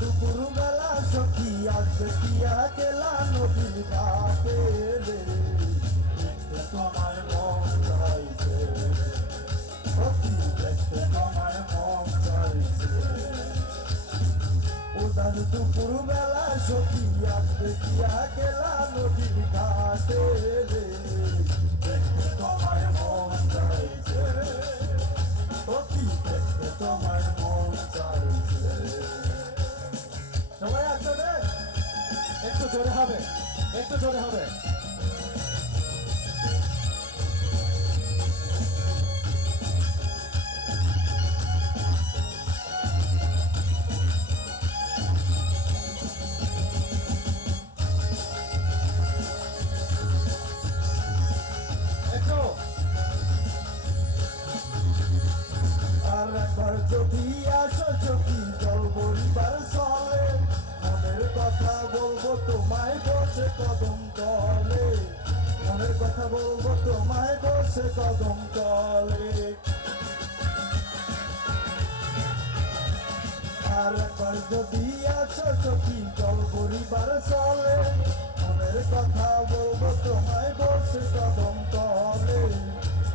দুপুর বেলা সখী আসবে কিয়া গেলা নদীর ঘাটে রে, দেখতে তোমার মন চাইছে সখী, দেখতে তোমার মন চাইছে। উদার দুপুর বেলা সখী আসবে কিয়া গেলা নদীর ঘাটে রে, দেখতে তোমার মন চাইছে সখী, দেখতে তোমার মন চাইছে। সবাই একসাথে একটু জোরে হবে, একটু জোরে হবে। আর একবার যদি আসো সখী জল বলিবার চলে, মনের কথা বলবো তোমায় বসে কদম তলে, মনের কথা বলবো তোমায় বসে কদম তলে। আর একবার যদি আসো সখী জল বলিবার চলে, মনের কথা বলবো তোমায় বসে কদম তলে,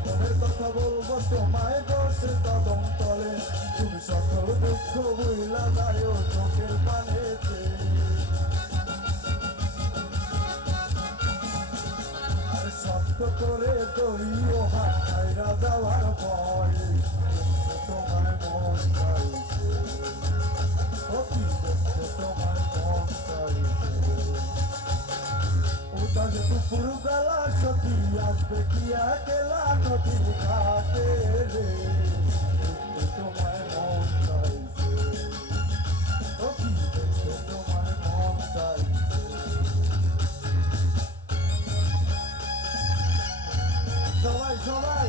মনের কথা বলবো তোমায় বসে কদম তলে। তুমি সকল দুঃখ বুইলা যায় চোখের পানেতে, আর শক্ত করে দড়িও হাত ছাইরা যাওয়ার ভয়, তোমার মন চাইছে সখী, দেখতে তোমার মন চাইছে। উদাস দুপুর বেলা সখী আসবে কিয়া গেলা নদীর ঘাটে রে, দেখতে তোমার মন চাইছে সখী, দেখতে তোমার মন চাইছে। সবাই সবাই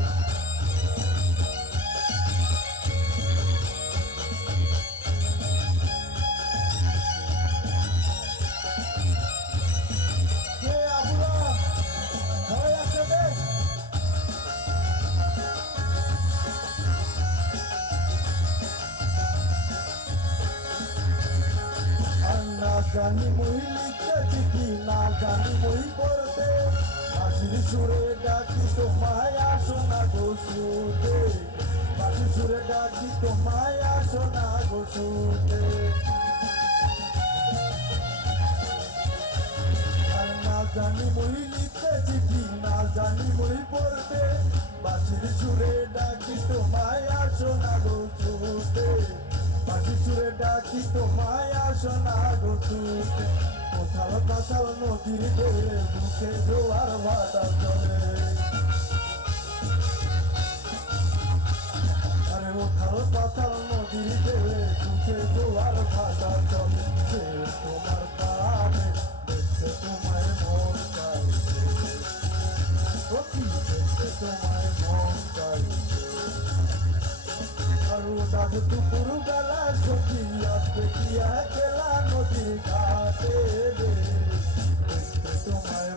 জানি মই লিখতে চিঠি, না জানি মই পড়তে, বাঁশির সুরে ডাকি তোমায় আসো না গো শুতে, বাঁশির সুরে ডাকি তোমায় আসো না গো শুতে। আর না জানি মই লিখতে চিঠি, না জানি মই পড়তে, বাঁশির সুরে ডাকি তোমায় আসো না গো শুতে, বাঁশির সুরে ডাকি তোমায় আসো না গো শুতে। কোথাও কোথাও নদীর ঢেউয়ে বুকে জোয়ার ভাটা চলে, আরে কোথাও কোথাও নদীর ঢেউয়ে বুকে জোয়ার ভাটা চলে। সে তোমার পানে দেখতে তোমার মন চাইছে সখী, দেখতে তোমার মন চাইছে। আর উদাস দুপুর বেলা সখী আসবে কিয়া গেলা নদীর ঘাটে রে, দেখতে তোমার